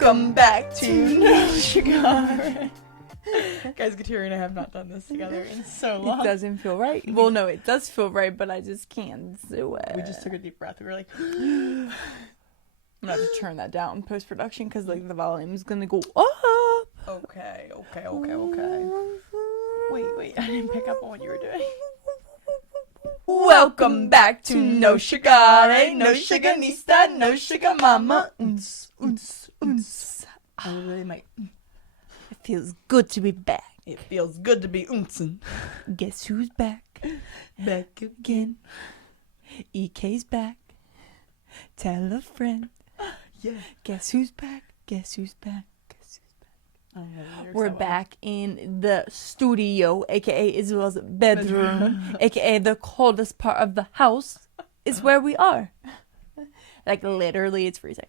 Welcome back to No Sugar. Guys, Kateri and I have not done this together in so long. It doesn't feel right. Well, no, it does feel right, but I just can't do it. We just took a deep breath. We were like, I'm gonna have to turn that down in post-production because like the volume is gonna go up. okay. Wait, I didn't pick up on what you were doing. Welcome back to No Sugar, no sugarista, no sugar mama. I really might. It feels good to be back. It feels good to be unsen. Guess who's back? Back Again. EK's back. Tell a friend. Yeah. Guess who's back? Guess who's back? Guess who's back? We're so back in the studio, aka Isabel's bedroom, aka the coldest part of the house, is where we are. Like literally, it's freezing.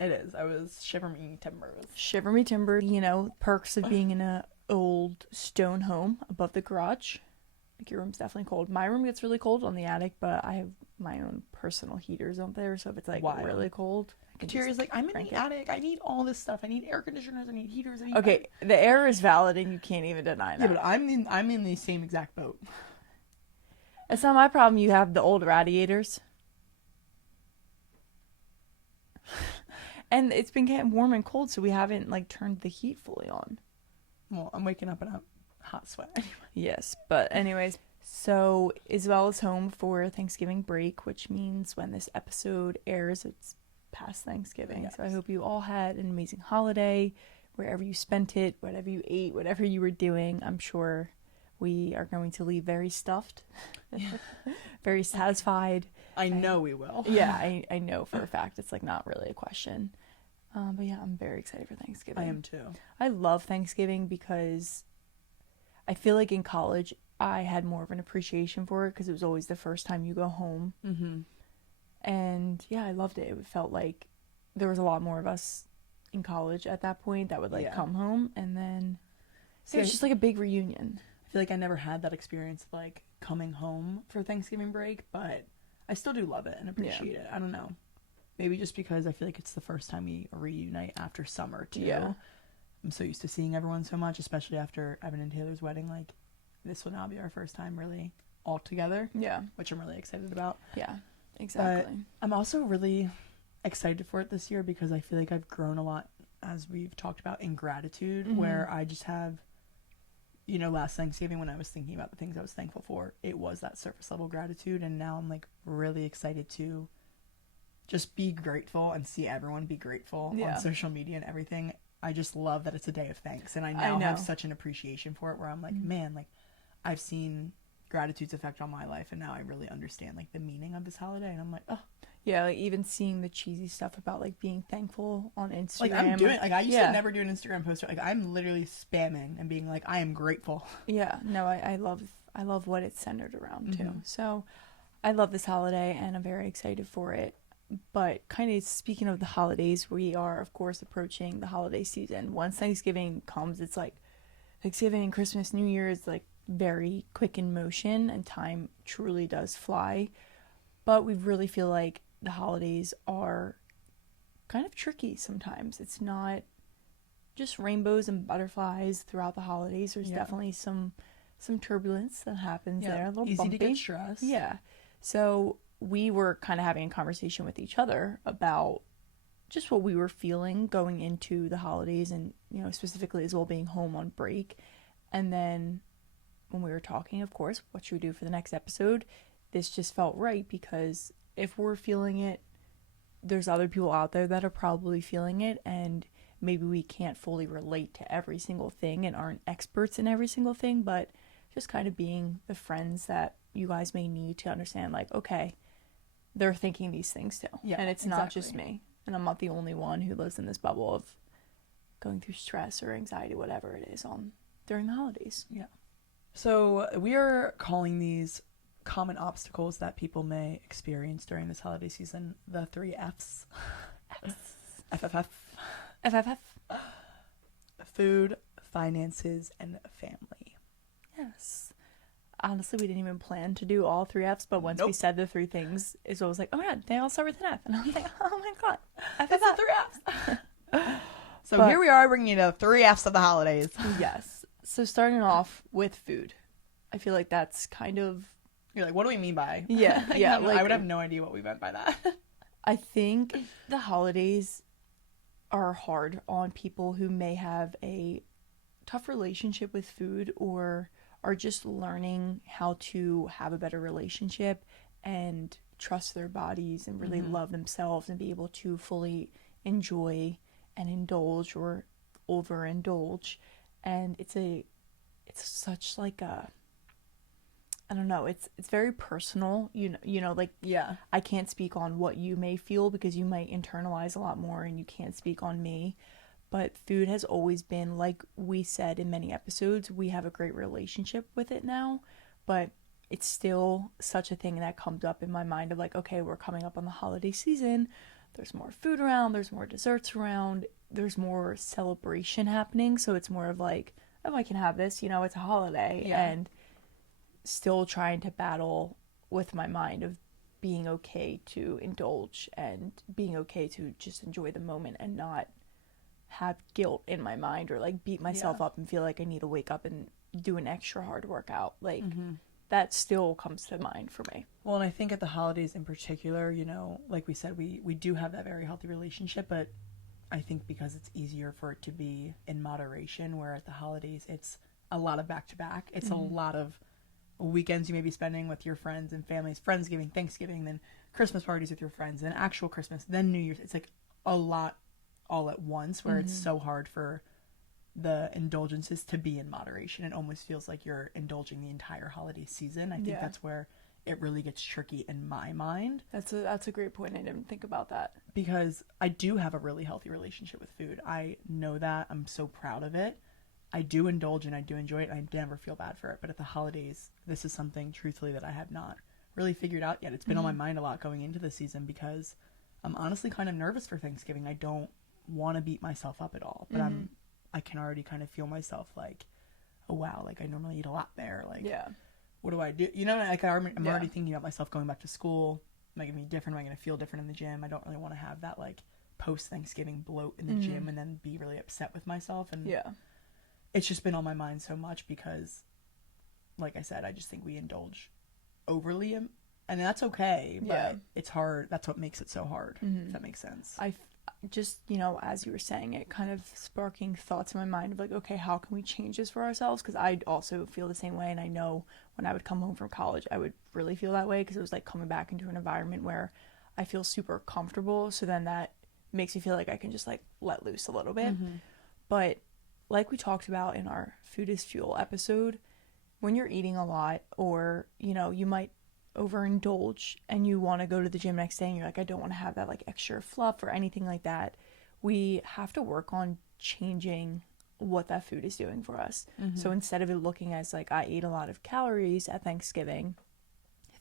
It is. I was shivering timbers. Shiver me timber. You know, perks of being in a old stone home above the garage. Like your room's definitely cold. My room gets really cold on the attic, but I have my own personal heaters out there, so if it's like really cold. Kateri's like, I'm in the attic. I need all this stuff. I need air conditioners. I need heaters. I need okay, the air is valid, and you can't even deny that. Yeah, but I'm in the same exact boat. It's not my problem. You have the old radiators, and it's been getting warm and cold, so we haven't like turned the heat fully on. Well, I'm waking up in a hot sweat anyway. Yes, but anyways, so Isabel is home for Thanksgiving break, which means when this episode airs, it's past Thanksgiving. Yes. So I hope you all had an amazing holiday, wherever you spent it, whatever you ate, whatever you were doing. I'm sure we are going to leave very stuffed, very satisfied. I know we will. Yeah, I know for a fact. It's like not really a question. But yeah, I'm very excited for Thanksgiving. I am too. I love Thanksgiving because I feel like in college I had more of an appreciation for it because it was always the first time you go home. Mm-hmm. And yeah, I loved it. It felt like there was a lot more of us in college at that point that would like come home, and then it was just like a big reunion. I feel like I never had that experience of like coming home for Thanksgiving break, but I still do love it and appreciate it. I don't know. Maybe just because I feel like it's the first time we reunite after summer too. Yeah. I'm so used to seeing everyone so much, especially after Evan and Taylor's wedding. Like, this will now be our first time really all together. Yeah. Which I'm really excited about. Yeah, exactly. But I'm also really excited for it this year because I feel like I've grown a lot, as we've talked about, in gratitude, where I just have, you know, last Thanksgiving when I was thinking about the things I was thankful for, it was that surface level gratitude, and now I'm like really excited to just be grateful and see everyone be grateful on social media and everything. I just love that it's a day of thanks, and I now have such an appreciation for it where I'm like, man, like I've seen gratitude's effect on my life, and now I really understand like the meaning of this holiday, and I'm like, oh yeah, like even seeing the cheesy stuff about like being thankful on Instagram. Like I'm doing, like I used to never do an Instagram post. Like I'm literally spamming and being like, I am grateful. Yeah, no, I love what it's centered around too. So I love this holiday and I'm very excited for it. But kind of speaking of the holidays, we are of course approaching the holiday season. Once Thanksgiving comes, it's like Thanksgiving, Christmas, New Year's, like very quick in motion, and time truly does fly. But we really feel like the holidays are kind of tricky sometimes. It's not just rainbows and butterflies throughout the holidays. There's definitely some turbulence that happens there. A little easy bumpy. to get stressed. Yeah. So we were kind of having a conversation with each other about just what we were feeling going into the holidays, and, you know, specifically as well being home on break. And then when we were talking, of course, what should we do for the next episode? This just felt right because if we're feeling it, there's other people out there that are probably feeling it, and maybe we can't fully relate to every single thing and aren't experts in every single thing, but just kind of being the friends that you guys may need to understand, like, okay, they're thinking these things too. Yeah, and it's not just me. And I'm not the only one who lives in this bubble of going through stress or anxiety, whatever it is, during the holidays. Yeah. So we are calling these common obstacles that people may experience during this holiday season the 3 F's. FFF. FFF. Food, finances, and family. Yes. Honestly, we didn't even plan to do all 3 F's, but once we said the 3 things, it was like, oh my god, they all start with an F. And I was like, oh my god, FFF. 3 F's. So But- here we are bringing you the 3 F's of the holidays. Yes. So starting off with food. I feel like that's kind of... You're like, what do we mean by? Yeah, yeah. I would have no idea what we meant by that. I think the holidays are hard on people who may have a tough relationship with food or are just learning how to have a better relationship and trust their bodies and really love themselves and be able to fully enjoy and indulge or overindulge. And it's such like a, I don't know, it's very personal, you know, like, Yeah. I can't speak on what you may feel because you might internalize a lot more and you can't speak on me. But food has always been, like we said in many episodes, we have a great relationship with it now, but it's still such a thing that comes up in my mind of like, okay, we're coming up on the holiday season. There's more food around, there's more desserts around, there's more celebration happening. So it's more of like, oh, I can have this, you know, it's a holiday. Yeah. And still trying to battle with my mind of being okay to indulge and being okay to just enjoy the moment and not have guilt in my mind or like beat myself up and feel like I need to wake up and do an extra hard workout. Like that still comes to mind for me. Well, and I think at the holidays in particular, you know, like we said, we do have that very healthy relationship, but I think because it's easier for it to be in moderation, where at the holidays it's a lot of back to back. It's a lot of weekends you may be spending with your friends and families, Friendsgiving, Thanksgiving, then Christmas parties with your friends, then actual Christmas, then New Year's. It's like a lot all at once, where it's so hard for the indulgences to be in moderation. It almost feels like you're indulging the entire holiday season. I think that's where it really gets tricky in my mind. That's a great point. I didn't think about that. Because I do have a really healthy relationship with food. I know that. I'm so proud of it. I do indulge and I do enjoy it. And I never feel bad for it. But at the holidays, this is something, truthfully, that I have not really figured out yet. It's been on my mind a lot going into the season because I'm honestly kind of nervous for Thanksgiving. I don't want to beat myself up at all. But I can already kind of feel myself like, oh, wow, like I normally eat a lot there. Like, what do I do? You know, like I'm already thinking about myself going back to school. Am I going to be different? Am I going to feel different in the gym? I don't really want to have that like post-Thanksgiving bloat in the gym and then be really upset with myself. And it's just been on my mind so much because, like I said, I just think we indulge overly, and that's okay, but it's hard. That's what makes it so hard, if that makes sense. I just, you know, as you were saying it, kind of sparking thoughts in my mind of like, okay, how can we change this for ourselves? Because I also feel the same way, and I know when I would come home from college, I would really feel that way because it was like coming back into an environment where I feel super comfortable, so then that makes me feel like I can just like let loose a little bit. But like we talked about in our Food is Fuel episode, when you're eating a lot, or, you know, you might overindulge and you want to go to the gym next day and you're like, I don't want to have that like extra fluff or anything like that, we have to work on changing what that food is doing for us. So instead of it looking as like, I ate a lot of calories at Thanksgiving,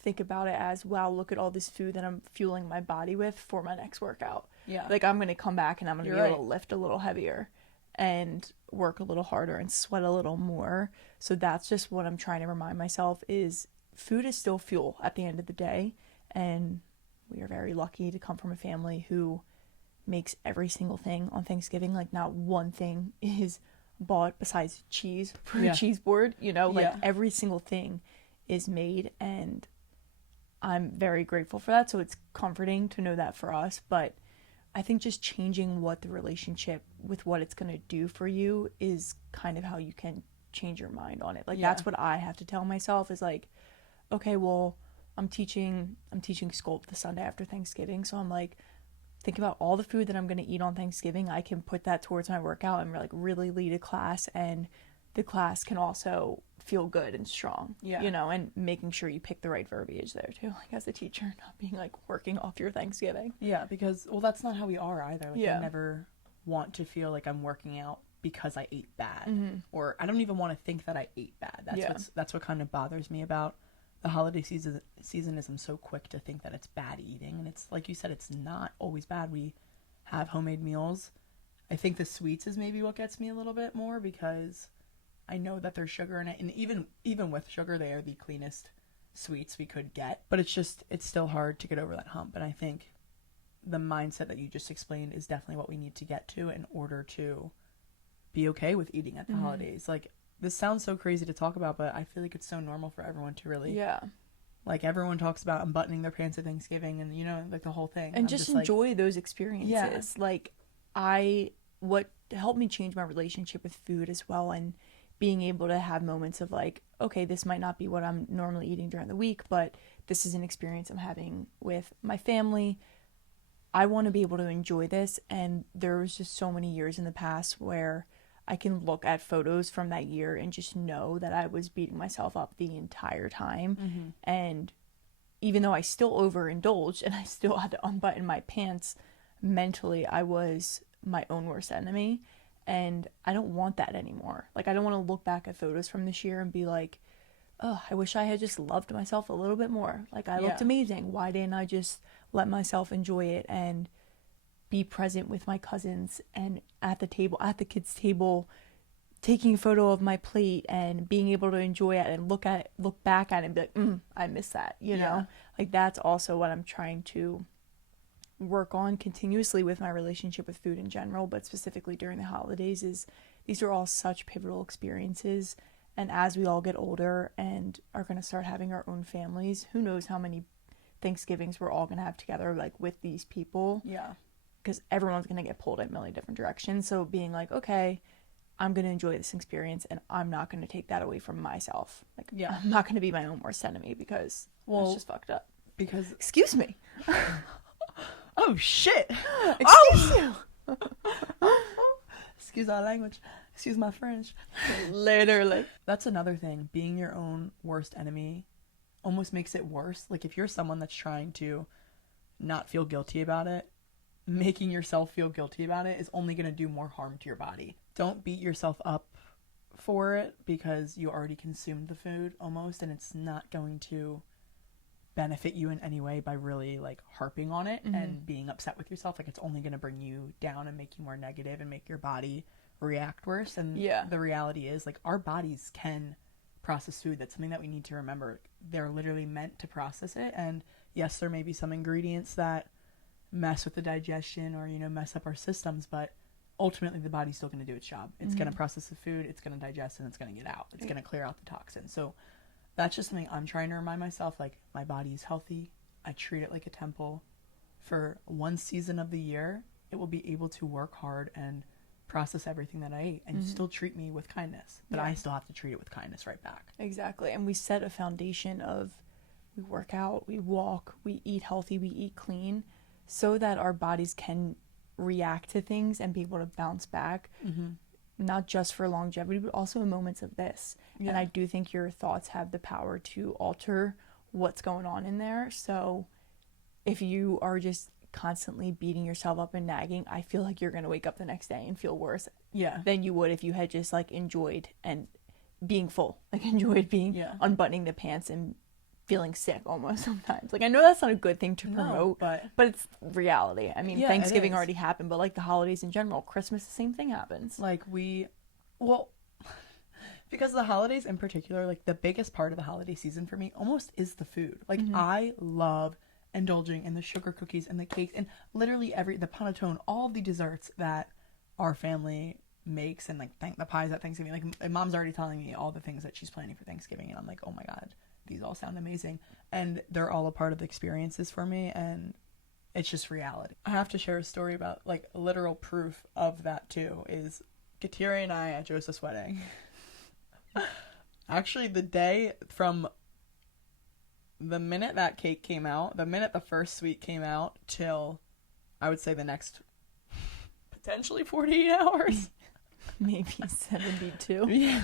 think about it as, wow, look at all this food that I'm fueling my body with for my next workout. Like I'm going to come back and I'm going to be able to lift a little heavier and work a little harder and sweat a little more. So that's just what I'm trying to remind myself is food is still fuel at the end of the day. And we are very lucky to come from a family who makes every single thing on Thanksgiving. Like not one thing is bought besides cheese for a cheese board, you know, like every single thing is made, and I'm very grateful for that. So it's comforting to know that for us. But I think just changing what the relationship with what it's going to do for you is kind of how you can change your mind on it. Like that's what I have to tell myself is like, okay, well, I'm teaching Sculpt the Sunday after Thanksgiving. So I'm like, think about all the food that I'm going to eat on Thanksgiving. I can put that towards my workout and like really lead a class, and the class can also feel good and strong, you know, and making sure you pick the right verbiage there too, like as a teacher, not being like working off your Thanksgiving. Because, well, that's not how we are either. Like I never want to feel like I'm working out because I ate bad, or I don't even want to think that I ate bad. That's what kind of bothers me about the holiday season is I'm so quick to think that it's bad eating, and it's like you said, it's not always bad. We have homemade meals. I think the sweets is maybe what gets me a little bit more because I know that there's sugar in it, and even with sugar, they are the cleanest sweets we could get. But it's still hard to get over that hump, and I think the mindset that you just explained is definitely what we need to get to in order to be okay with eating at the holidays. Like, this sounds so crazy to talk about, but I feel like it's so normal for everyone to really, like, everyone talks about unbuttoning their pants at Thanksgiving and, you know, like, the whole thing. And just enjoy like, those experiences. Like, what helped me change my relationship with food as well, and being able to have moments of like, okay, this might not be what I'm normally eating during the week, but this is an experience I'm having with my family. I want to be able to enjoy this. And there was just so many years in the past where I can look at photos from that year and just know that I was beating myself up the entire time. And even though I still overindulged and I still had to unbutton my pants, mentally I was my own worst enemy. And I don't want that anymore. Like, I don't want to look back at photos from this year and be like, oh, I wish I had just loved myself a little bit more. Like, I looked amazing. Why didn't I just let myself enjoy it and be present with my cousins and at the table, at the kids' table, taking a photo of my plate and being able to enjoy it and look back at it and be like, I miss that, you know? Like, that's also what I'm trying to work on continuously with my relationship with food in general, but specifically during the holidays. Is these are all such pivotal experiences, and as we all get older and are going to start having our own families, who knows how many Thanksgivings we're all going to have together, like, with these people. Because everyone's going to get pulled in a million different directions. So being like, okay, I'm going to enjoy this experience and I'm not going to take that away from myself. Like, I'm not going to be my own worst enemy, because it's just fucked up. Because excuse me. Oh shit. Excuse you. Excuse our language. Excuse my French. Literally. That's another thing. Being your own worst enemy almost makes it worse. Like, if you're someone that's trying to not feel guilty about it, making yourself feel guilty about it is only going to do more harm to your body. Don't beat yourself up for it because you already consumed the food almost, and it's not going to benefit you in any way by really, like, harping on it and being upset with yourself. Like, it's only going to bring you down and make you more negative and make your body react worse. And the reality is, like, our bodies can process food. That's something that we need to remember. They're literally meant to process it, and yes, there may be some ingredients that mess with the digestion or, you know, mess up our systems, but ultimately the body's still going to do its job. It's going to process the food, it's going to digest, and it's going to get out. It's going to clear out the toxins. So that's just something I'm trying to remind myself. Like, my body is healthy. I treat it like a temple. For one season of the year, it will be able to work hard and process everything that I ate and still treat me with kindness. But I still have to treat it with kindness right back. Exactly. And we set a foundation of, we work out, we walk, we eat healthy, we eat clean, so that our bodies can react to things and be able to bounce back, not just for longevity, but also in moments of this. And I do think your thoughts have the power to alter what's going on in there. So if you are just constantly beating yourself up and nagging, I feel like you're going to wake up the next day and feel worse than you would if you had just, like, enjoyed and being full, like, enjoyed being unbuttoning the pants and feeling sick almost sometimes. Like, I know that's not a good thing to promote, but it's reality. I mean, Thanksgiving already happened, but, like, the holidays in general, Christmas, the same thing happens. Like, because the holidays in particular, like, the biggest part of the holiday season for me almost is the food. Like, I love indulging in the sugar cookies and the cakes and literally the panettone, all of the desserts that our family makes, and, like, the pies at Thanksgiving. Like, my mom's already telling me all the things that she's planning for Thanksgiving, and I'm like, oh my god, these all sound amazing, and they're all a part of the experiences for me, and it's just reality. I have to share a story about, like, literal proof of that too, is Kateri and I at Joseph's wedding. Actually, the day from the minute that cake came out, the minute the first sweet came out, till I would say the next potentially 48 hours. Maybe 72. Yeah.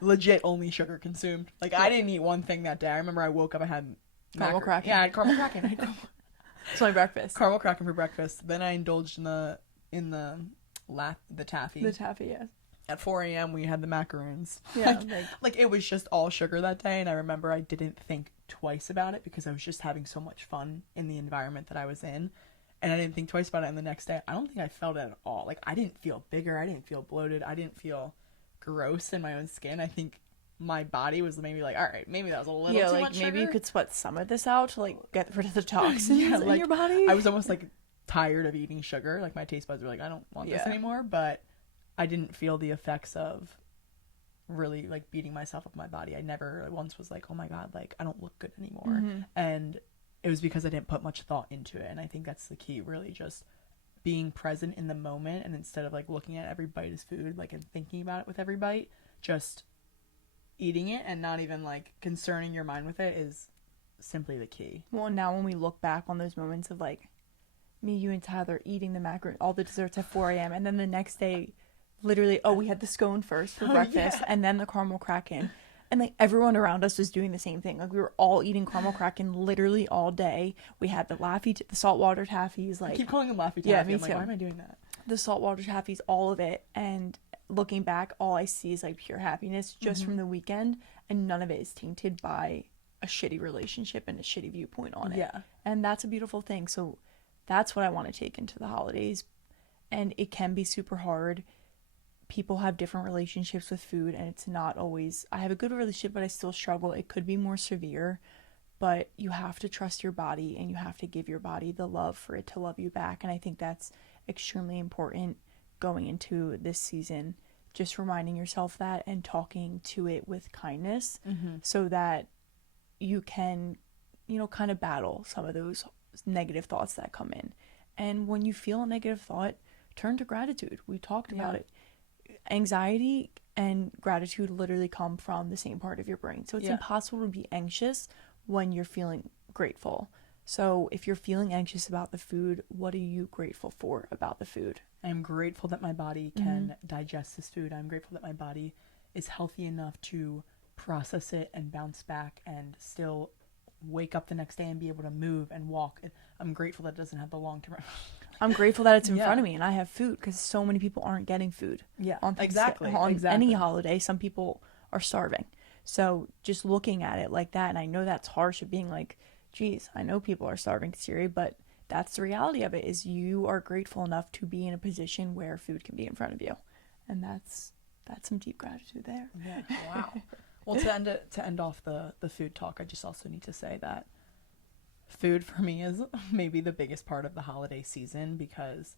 Legit only sugar consumed. Like, I didn't eat one thing that day. I remember I woke up, I had caramel kraken. Yeah, I had caramel kraken. It's my breakfast. Caramel kraken for breakfast. Then I indulged in the taffy. The taffy, yes. At 4 a.m. we had the macaroons. Yeah. Like, it was just all sugar that day, and I remember I didn't think twice about it because I was just having so much fun in the environment that I was in, and I didn't think twice about it. And the next day, I don't think I felt it at all. Like, I didn't feel bigger. I didn't feel bloated. I didn't feel gross in my own skin. I think my body was maybe like, all right, maybe that was a little yeah, too like much sugar. maybe you could sweat some of this out to like get rid of the toxins in like, your body. I was almost like tired of eating sugar. Like my taste buds were like, I don't want this anymore. But I didn't feel the effects of really like beating myself up my body. I never once was like, oh my God, like I don't look good anymore. And it was because I didn't put much thought into it. And I think that's the key, really just being present in the moment. And instead of like looking at every bite as food, like and thinking about it with every bite, just eating it and not even like concerning your mind with it is simply the key. Well, now when we look back on those moments of like me, you, and Tyler eating the macaron, all the desserts at 4 a.m. and then the next day, literally, we had the scone first for breakfast and then the caramel kraken. And like everyone around us was doing the same thing. Like we were all eating caramel kraken literally all day. We had the the saltwater taffies. Like I keep calling them Laffy Taffy. Yeah, me I'm like, too. why am I doing that? The saltwater taffies, all of it. And looking back, all I see is like pure happiness just from the weekend, and none of it is tainted by a shitty relationship and a shitty viewpoint on it. Yeah. And that's a beautiful thing. So that's what I want to take into the holidays. And it can be super hard. People have different relationships with food, and it's not always, I have a good relationship, but I still struggle. It could be more severe, but you have to trust your body, and you have to give your body the love for it to love you back. And I think that's extremely important going into this season, just reminding yourself that and talking to it with kindness so that you can, you know, kind of battle some of those negative thoughts that come in. And when you feel a negative thought, turn to gratitude. We talked about it. Anxiety and gratitude literally come from the same part of your brain. So it's impossible to be anxious when you're feeling grateful. So if you're feeling anxious about the food, what are you grateful for about the food? I'm grateful that my body can digest this food. I'm grateful that my body is healthy enough to process it and bounce back and still wake up the next day and be able to move and walk. I'm grateful that it doesn't have the long-term... I'm grateful that it's in front of me and I have food, because so many people aren't getting food. On any holiday, some people are starving. So just looking at it like that, and I know that's harsh of being like, geez, I know people are starving, Siri, but that's the reality of it, is you are grateful enough to be in a position where food can be in front of you. And that's some deep gratitude there. Yeah, wow. Well, to end off the food talk, I just also need to say that food for me is maybe the biggest part of the holiday season, because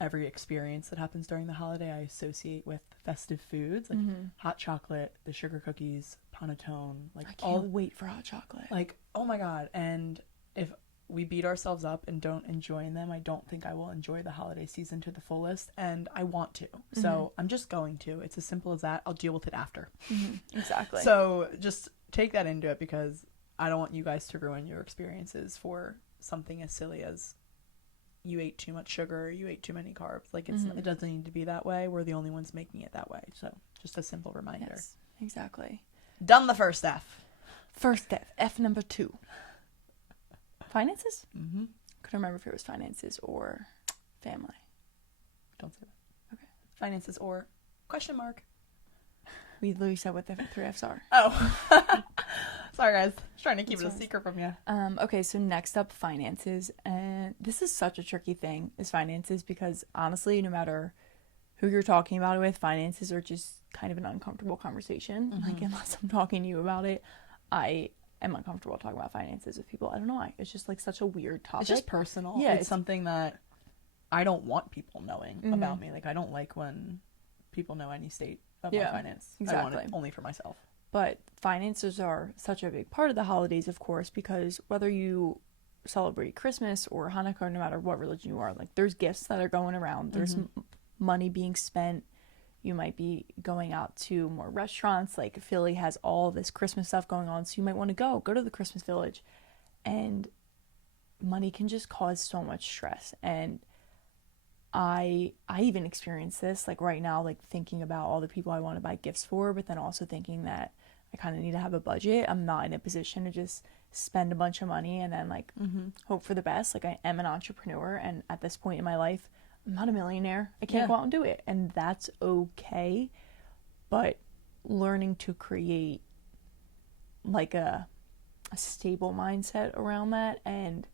every experience that happens during the holiday I associate with festive foods, like hot chocolate, the sugar cookies, panettone, like I can't wait for hot chocolate. Like, oh my God. And if we beat ourselves up and don't enjoy them, I don't think I will enjoy the holiday season to the fullest, and I want to. So I'm just going to. It's as simple as that. I'll deal with it after. Exactly. So just take that into it, because I don't want you guys to ruin your experiences for something as silly as you ate too much sugar, you ate too many carbs. Like, it doesn't need to be that way. We're the only ones making it that way. So just a simple reminder. Yes, exactly. Done the first F. First F. F number 2. Finances? Couldn't remember if it was finances or family. Don't say that. Okay. Finances or question mark. We literally said what the 3 F's are. Oh. Sorry, guys. Just trying to keep it a secret from you. Okay, so next up, finances. And this is such a tricky thing, is finances, because honestly, no matter who you're talking about it with, finances are just kind of an uncomfortable conversation. Like, unless I'm talking to you about it, I am uncomfortable talking about finances with people. I don't know why. It's just like such a weird topic. It's just personal. Yeah, it's something that I don't want people knowing about me. Like, I don't like when people know any state of my finance. Exactly. I want it only for myself. But finances are such a big part of the holidays, of course, because whether you celebrate Christmas or Hanukkah, no matter what religion you are, like, there's gifts that are going around. There's money being spent. You might be going out to more restaurants. Like, Philly has all this Christmas stuff going on, so you might want to go to the Christmas Village. And money can just cause so much stress. And I even experience this, like, right now, like, thinking about all the people I want to buy gifts for, but then also thinking that I kind of need to have a budget. I'm not in a position to just spend a bunch of money and then, like, hope for the best. Like, I am an entrepreneur, and at this point in my life, I'm not a millionaire. I can't go out and do it, and that's okay. But learning to create, like, a stable mindset around that, and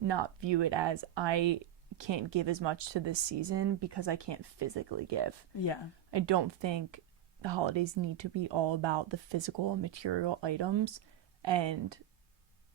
not view it as I can't give as much to this season because I can't physically give. Yeah. I don't think the holidays need to be all about the physical and material items, and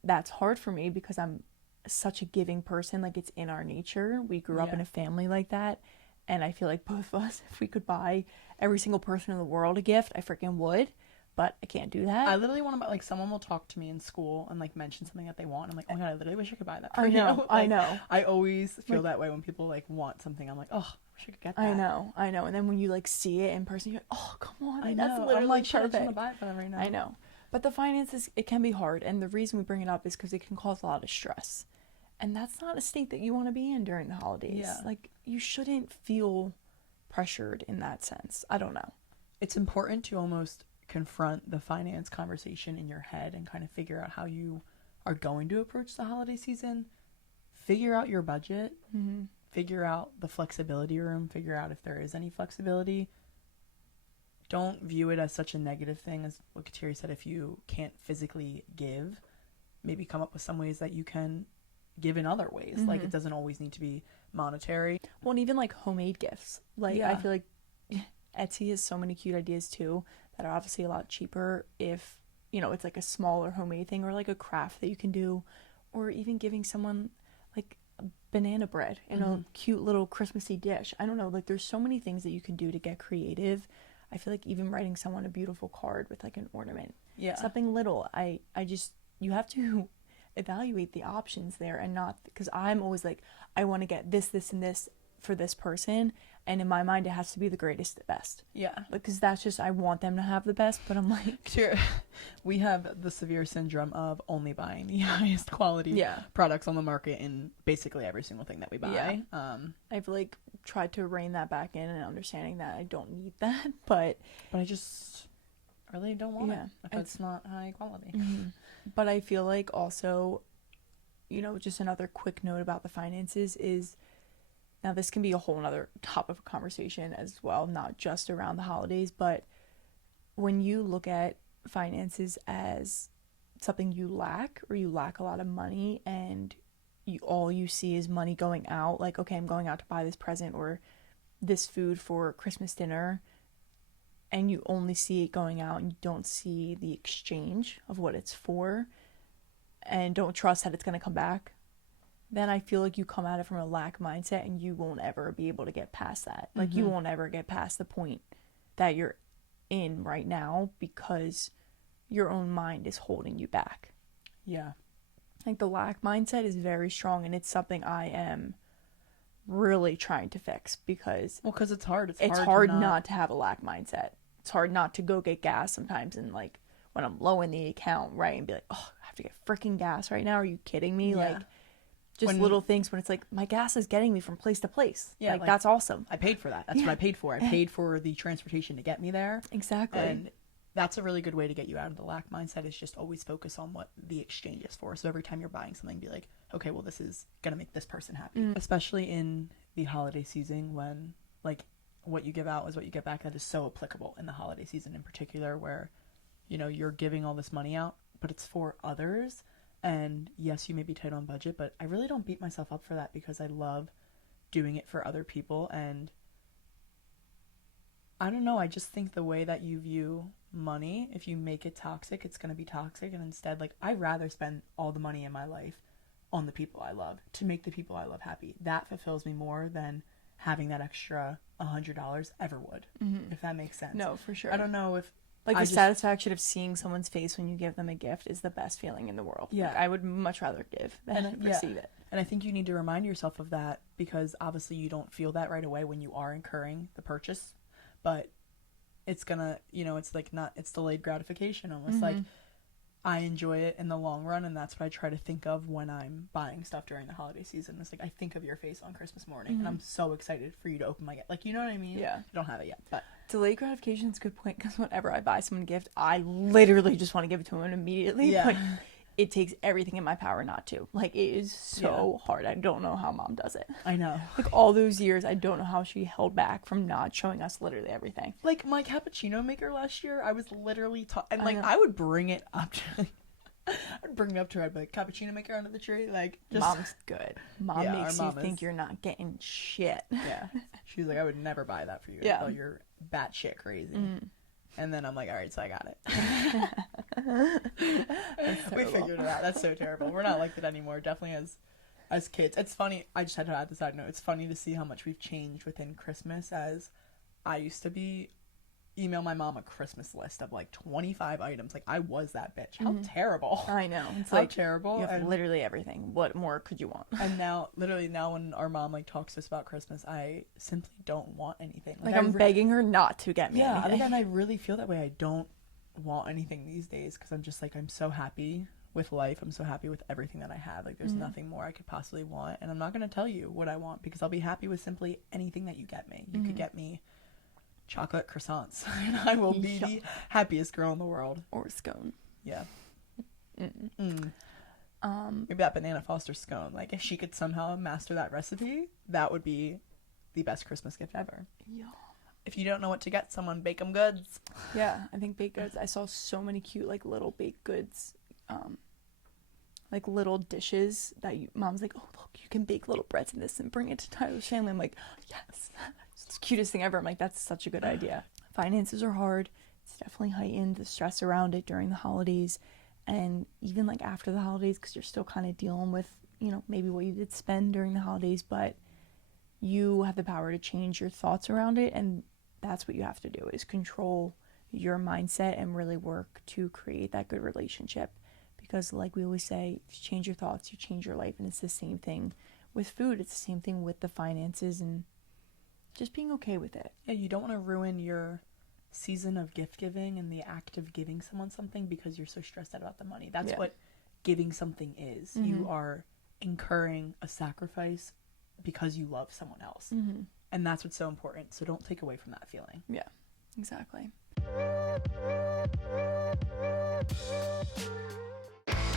that's hard for me because I'm such a giving person. Like, it's in our nature. We grew up in a family like that, and I feel like both of us, if we could buy every single person in the world a gift, I freaking would, but I can't do that. I literally want to buy, like, someone will talk to me in school and, like, mention something that they want. I'm like, oh my god, I literally wish I could buy that for I know, you. Like, I know. I always feel that way when people, like, want something. I'm like, oh, I wish I could get that. I know. And then when you, like, see it in person, you're like, oh, come on, I know. that's literally I'm like, shit, I just perfect. want to buy it for them right now. I know. But the finances, it can be hard, and the reason we bring it up is because it can cause a lot of stress. And that's not a state that you want to be in during the holidays. Yeah. Like, you shouldn't feel pressured in that sense. I don't know. It's important to almost confront the finance conversation in your head and kind of figure out how you are going to approach the holiday season. Figure out your budget. Mm-hmm. Figure out the flexibility room. Figure out if there is any flexibility. Don't view it as such a negative thing, as what Kateri said. If you can't physically give, maybe come up with some ways that you can give in other ways. Mm-hmm. Like, it doesn't always need to be monetary. Well, and even like homemade gifts. Like, Yeah. I feel like Etsy has so many cute ideas too that are obviously a lot cheaper if, you know, it's like a smaller homemade thing, or like a craft that you can do, or even giving someone like banana bread in a cute little Christmassy dish. I don't know, like, there's so many things that you can do to get creative. I feel like even writing someone a beautiful card with like an ornament, something little. I just, you have to evaluate the options there, and not, because I'm always like, I want to get this, and this for this person, and in my mind it has to be the greatest, the best. Yeah. Because that's just, I want them to have the best, but I'm like, Sure. We have the severe syndrome of only buying the highest quality products on the market in basically every single thing that we buy. I've like tried to rein that back in and understanding that I don't need that, but I just really don't want it if it's not high quality. Mm-hmm. But I feel like also, you know, just another quick note about the finances is, now this can be a whole nother topic of conversation as well, not just around the holidays, but when you look at finances as something you lack, or you lack a lot of money, and all you see is money going out, like, okay, I'm going out to buy this present or this food for Christmas dinner, and you only see it going out and you don't see the exchange of what it's for, and don't trust that it's going to come back, then I feel like you come at it from a lack mindset, and you won't ever be able to get past that. Like, you won't ever get past the point that you're in right now, because your own mind is holding you back. Yeah. Like, the lack mindset is very strong, and it's something I am really trying to fix, because it's hard. It's hard not to have a lack mindset. It's hard not to go get gas sometimes, and like when I'm low in the account, right, and be like, oh, I have to get freaking gas right now. Are you kidding me? Yeah. Like, just little things when it's like, my gas is getting me from place to place. Yeah, like that's awesome. I paid for that. That's what I paid for. I paid for the transportation to get me there. Exactly. And that's a really good way to get you out of the lack mindset, is just always focus on what the exchange is for. So every time you're buying something, be like, okay, well, this is going to make this person happy. Especially in the holiday season, when like what you give out is what you get back. That is so applicable in the holiday season in particular, where, you know, you're giving all this money out, but it's for others. And yes, you may be tight on budget, but I really don't beat myself up for that, because I love doing it for other people. And I don't know, I just think the way that you view money, if you make it toxic, it's going to be toxic. And instead, like, I'd rather spend all the money in my life on the people I love, to make the people I love happy. That fulfills me more than having that extra $100 ever would, if that makes sense. No, for sure. I don't know if, like, the satisfaction of seeing someone's face when you give them a gift is the best feeling in the world. Yeah. Like, I would much rather give than receive it. And I think you need to remind yourself of that, because obviously you don't feel that right away when you are incurring the purchase, but it's gonna, you know, it's like it's delayed gratification almost. Like, I enjoy it in the long run, and that's what I try to think of when I'm buying stuff during the holiday season. It's like, I think of your face on Christmas morning, and I'm so excited for you to open my gift. Like, you know what I mean? Yeah. I don't have it yet, but delayed gratification is a good point, because whenever I buy someone a gift, I literally just want to give it to them immediately. Yeah. But it takes everything in my power not to. Like, it is so hard. I don't know how mom does it. I know. Like, all those years, I don't know how she held back from not showing us literally everything. Like, my cappuccino maker last year, I was literally and like, I would bring it up to I'd bring it up to her. I'd be like, cappuccino maker under the tree. Like, just... Mom's good. Mom makes you think is... you're not getting shit. Yeah. She's like, I would never buy that for you. Yeah. Oh, you're batshit crazy. And then I'm like, all right, so I got it. We figured it out. That's so terrible. We're not like that anymore. Definitely as kids. It's funny. I just had to add this side note. It's funny to see how much we've changed within Christmas. As I used to email my mom a Christmas list of like 25 items. Like, I was that bitch. How terrible. I know. It's how like terrible. You have literally everything. What more could you want? And now when our mom like talks to us about Christmas, I simply don't want anything. Like I'm begging her not to get me anything. And I really feel that way. I don't want anything these days because I'm just like, I'm so happy with life. I'm so happy with everything that I have. Like, there's nothing more I could possibly want. And I'm not going to tell you what I want because I'll be happy with simply anything that you get me. You could get me chocolate croissants and I will be the happiest girl in the world. Or a scone. Yeah. Maybe that banana Foster scone. Like, if she could somehow master that recipe, that would be the best Christmas gift ever. Yeah. If you don't know what to get someone, bake them goods. Yeah, I think baked goods. I saw so many cute like little baked goods, like little dishes that mom's like, oh look, you can bake little breads in this and bring it to Tyler's family. I'm like, yes. It's the cutest thing ever. I'm like, that's such a good idea. Finances are hard. It's definitely heightened, the stress around it during the holidays and even like after the holidays because you're still kind of dealing with, maybe what you did spend during the holidays, but you have the power to change your thoughts around it, and that's what you have to do is control your mindset and really work to create that good relationship because like we always say, if you change your thoughts, you change your life, and it's the same thing with food. It's the same thing with the finances and just being okay with it. Yeah, you don't want to ruin your season of gift giving and the act of giving someone something because you're so stressed out about the money. That's what giving something is. You are incurring a sacrifice because you love someone else. And that's what's so important. So don't take away from that feeling. Yeah, exactly.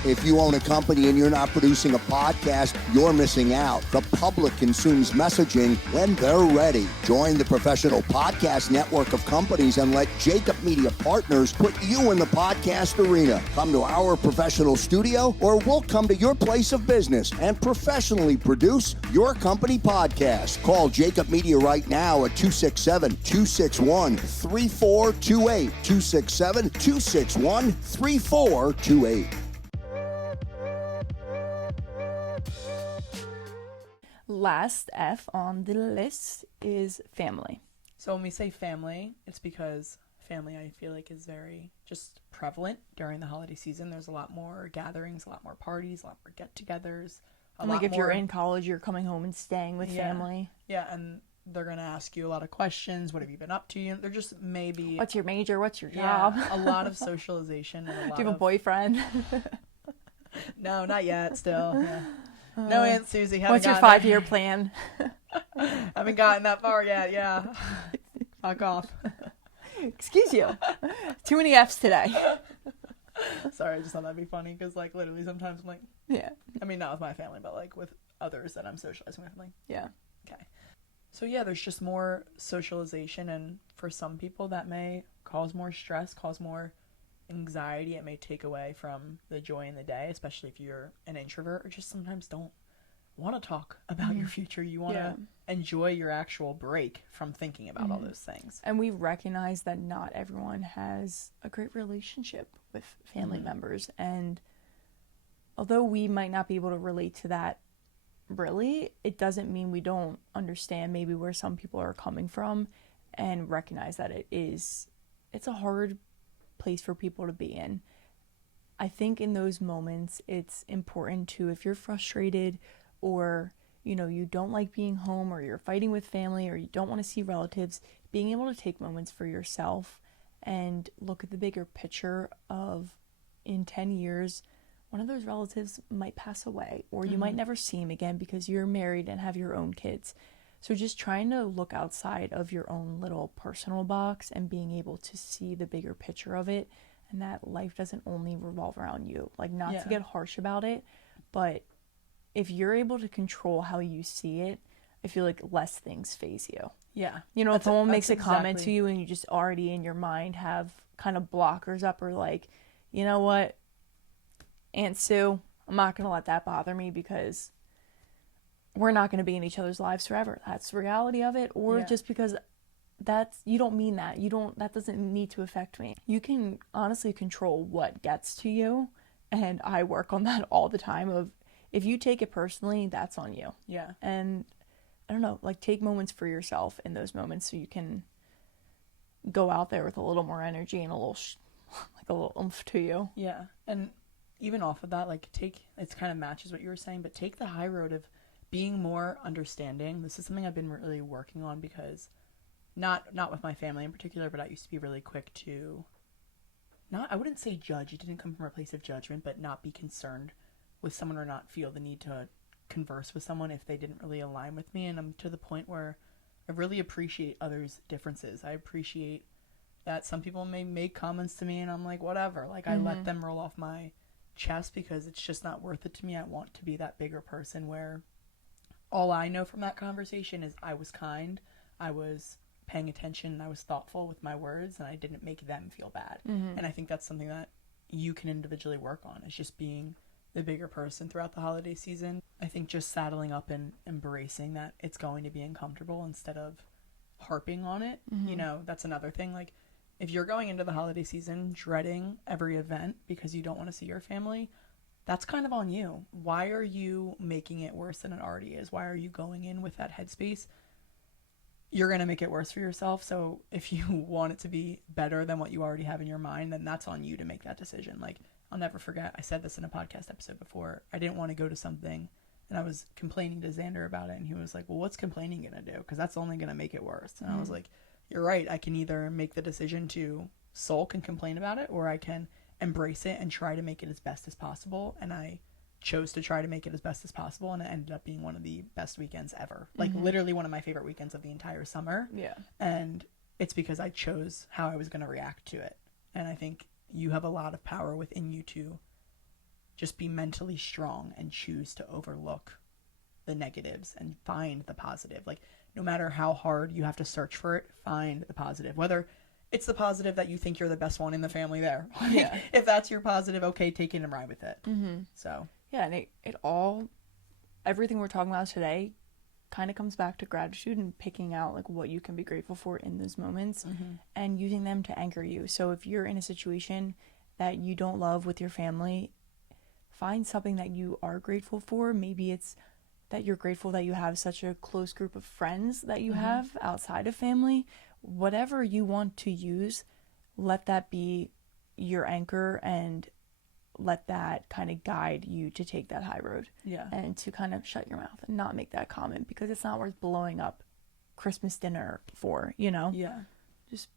If you own a company and you're not producing a podcast, you're missing out. The public consumes messaging when they're ready. Join the professional podcast network of companies and let Jacob Media Partners put you in the podcast arena. Come to our professional studio or we'll come to your place of business and professionally produce your company podcast. Call Jacob Media right now at 267-261-3428. 267-261-3428. Last F on the list is family. So when we say family, it's because family, I feel like, is very just prevalent during the holiday season. There's a lot more gatherings, a lot more parties, a lot more get-togethers. Like if you're in college, you're coming home and staying with family. Yeah, and they're going to ask you a lot of questions. What have you been up to? They're just maybe... What's your major? What's your job? A lot of socialization. And Do you have a boyfriend? No, not yet, still. Yeah. No, Aunt Susie. What's your 5-year plan? Haven't gotten that far yet, yeah. Fuck off. Excuse you. Too many F's today. Sorry, I just thought that'd be funny because, like, literally sometimes I'm like... Yeah. I mean, not with my family, but, like, with others that I'm socializing with. I'm like... Yeah. Okay. So, yeah, there's just more socialization, and for some people that may cause more stress, cause more anxiety. It may take away from the joy in the day, especially if you're an introvert or just sometimes don't want to talk about your future. You want to enjoy your actual break from thinking about all those things. And we recognize that not everyone has a great relationship with family members. And although we might not be able to relate to that really, it doesn't mean we don't understand maybe where some people are coming from and recognize that it's a hard place for people to be in. I think in those moments it's important to, if you're frustrated or you don't like being home or you're fighting with family or you don't want to see relatives, being able to take moments for yourself and look at the bigger picture of, in 10 years one of those relatives might pass away or you might never see him again because you're married and have your own kids. So just trying to look outside of your own little personal box and being able to see the bigger picture of it, and that life doesn't only revolve around you. Like, not to get harsh about it, but if you're able to control how you see it, I feel like less things phase you. Yeah. If someone makes a comment to you and you just already in your mind have kind of blockers up or like, you know what, Aunt Sue, I'm not going to let that bother me because we're not going to be in each other's lives forever. That's the reality of it. Or just because you don't mean that. That doesn't need to affect me. You can honestly control what gets to you. And I work on that all the time of, if you take it personally, that's on you. Yeah. And I don't know, like, take moments for yourself in those moments so you can go out there with a little more energy and a little oomph to you. Yeah. And even off of that, like, it kind of matches what you were saying, but take the high road of being more understanding. This is something I've been really working on, because not with my family in particular, but I used to be really quick to I wouldn't say judge. It didn't come from a place of judgment, but not be concerned with someone or not feel the need to converse with someone if they didn't really align with me. And I'm to the point where I really appreciate others' differences. I appreciate that some people may make comments to me and I'm like, whatever. Like, I let them roll off my chest because it's just not worth it to me. I want to be that bigger person where all I know from that conversation is I was kind, I was paying attention, and I was thoughtful with my words, and I didn't make them feel bad. And I think that's something that you can individually work on, is just being the bigger person throughout the holiday season. I think just saddling up and embracing that it's going to be uncomfortable instead of harping on it. You know, that's another thing. Like, if you're going into the holiday season dreading every event because you don't want to see your family, that's kind of on you. Why are you making it worse than it already is? Why are you going in with that headspace? You're going to make it worse for yourself. So if you want it to be better than what you already have in your mind, then that's on you to make that decision. Like, I'll never forget, I said this in a podcast episode before, I didn't want to go to something and I was complaining to Xander about it, and he was like, well, what's complaining going to do? Because that's only going to make it worse. And I was like, you're right. I can either make the decision to sulk and complain about it, or I can embrace it and try to make it as best as possible. And I chose to try to make it as best as possible, and it ended up being one of the best weekends ever. Like, literally one of my favorite weekends of the entire summer. Yeah. And it's because I chose how I was going to react to it. And I think you have a lot of power within you to just be mentally strong and choose to overlook the negatives and find the positive. Like, no matter how hard you have to search for it, find the positive. Whether it's the positive that you think you're the best one in the family there. Yeah. If that's your positive, okay, take it and ride with it. So yeah, and it all, everything we're talking about today kind of comes back to gratitude and picking out like what you can be grateful for in those moments and using them to anchor you. So if you're in a situation that you don't love with your family, find something that you are grateful for. Maybe it's that you're grateful that you have such a close group of friends that you have outside of family. Whatever you want to use, let that be your anchor and let that kind of guide you to take that high road. Yeah. And to kind of shut your mouth and not make that comment, because it's not worth blowing up Christmas dinner for, you know? Yeah. Just,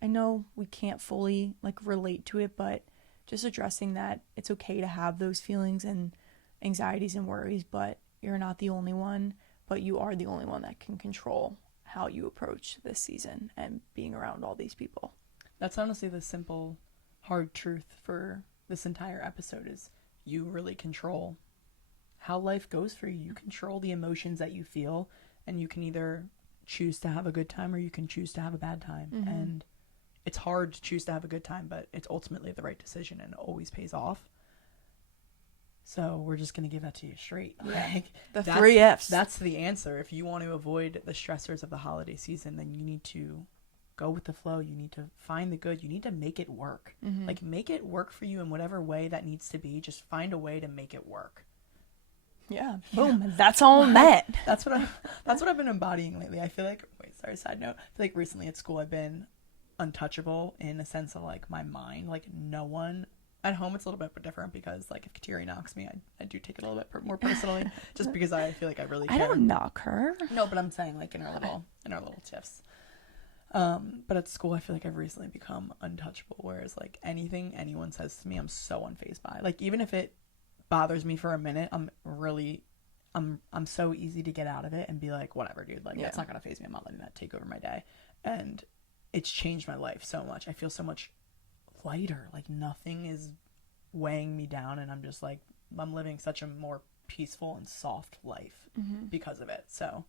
I know we can't fully like relate to it, but just addressing that it's okay to have those feelings and anxieties and worries, but you're not the only one, but you are the only one that can control how you approach this season and being around all these people. That's honestly the simple, hard truth for this entire episode, is you really control how life goes for you. You control the emotions that you feel, and you can either choose to have a good time or you can choose to have a bad time. And it's hard to choose to have a good time, but it's ultimately the right decision and it always pays off. So we're just going to give that to you straight. Yeah. Like, The 3 F's. That's the answer. If you want to avoid the stressors of the holiday season, then you need to go with the flow. You need to find the good. You need to make it work. Like, make it work for you in whatever way that needs to be. Just find a way to make it work. Yeah. Boom. That's all met. That's what I've been embodying lately. I feel like, side note. I feel like recently at school I've been untouchable in a sense of like my mind. Like, no one at home, it's a little bit different because like if Kateri knocks me, I do take it a little bit more personally, just because I feel like I really care. I don't knock her. No, but I'm saying like in our little tiffs. But at school, I feel like I've recently become untouchable, whereas like anything anyone says to me, I'm so unfazed by. Like, even if it bothers me for a minute, I'm so easy to get out of it and be like, whatever, dude, like that's not gonna faze me. I'm not letting that take over my day. And it's changed my life so much. I feel so much lighter. Like, nothing is weighing me down, and I'm just like, I'm living such a more peaceful and soft life because of it. So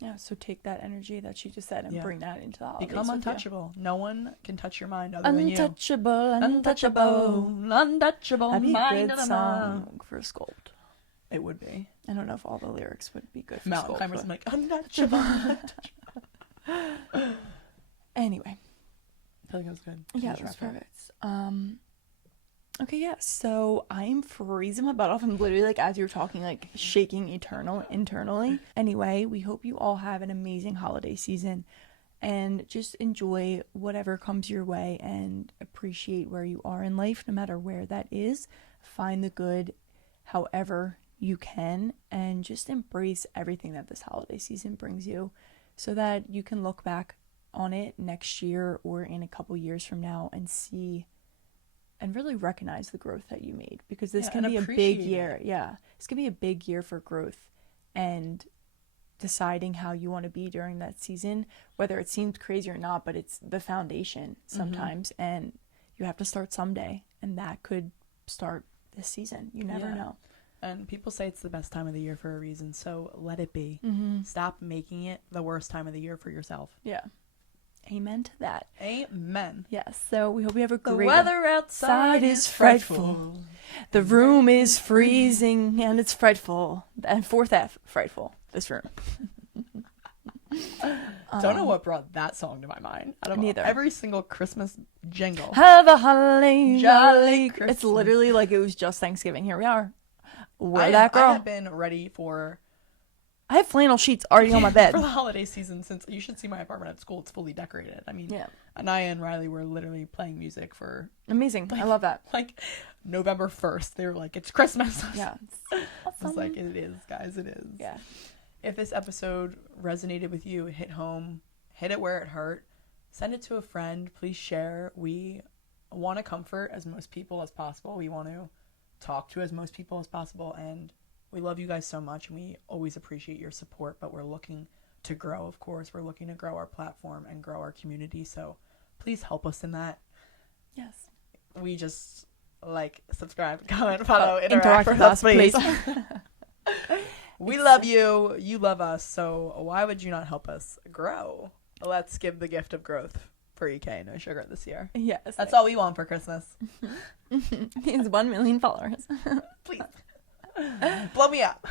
yeah, so take that energy that she just said and bring that into the holidays. Become untouchable. No one can touch your mind other than you. Untouchable. Untouchable. That'd be a Mind good of the song for a sculpt. It would be. I don't know if all the lyrics would be good for Mountain sculpt. climbers, I'm like, untouchable. Anyway. I feel like that was good. Yeah, it was perfect. Okay, yeah, so I'm freezing my butt off. I'm literally, like, as you're talking, like, shaking internally. Anyway, we hope you all have an amazing holiday season and just enjoy whatever comes your way and appreciate where you are in life, no matter where that is. Find the good however you can and just embrace everything that this holiday season brings you so that you can look back on it next year or in a couple years from now and see and really recognize the growth that you made, because this can be a big year. Yeah, this can be a big year for growth and deciding how you want to be during that season, whether it seems crazy or not, but it's the foundation sometimes, and you have to start someday, and that could start this season. You never know. And people say it's the best time of the year for a reason, so let it be. Stop making it the worst time of the year for yourself. Yeah. Amen to that. Amen. Yes, so we hope you have a great... The weather outside is frightful. The room is freezing and it's frightful. And fourth F, frightful. This room. Don't know what brought that song to my mind. I don't know. Neither. Every single Christmas jingle. Have a holly jolly Christmas. It's literally like it was just Thanksgiving. Here we are. We're I that girl. have been ready for... I have flannel sheets already on my bed. For the holiday season, since you should see my apartment at school. It's fully decorated. I mean, Anaya and Riley were literally playing music for... Amazing. I love that. Like, November 1st. They were like, it's Christmas. Yeah. I was like, it is, guys. It is. Yeah. If this episode resonated with you, hit home, hit it where it hurt, send it to a friend, please share. We want to comfort as most people as possible. We want to talk to as most people as possible, and we love you guys so much, and we always appreciate your support, but we're looking to grow, of course. We're looking to grow our platform and grow our community, so please help us in that. Yes. We just like, subscribe, comment, follow, interact with us, us, please. please. We love you. You love us. So why would you not help us grow? Let's give the gift of growth for EK No Sugar this year. Yes. That's all we want for Christmas. He's 1 million followers. Please. Blow me up.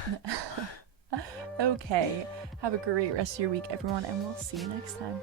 Okay. Have a great rest of your week, everyone, and we'll see you next time.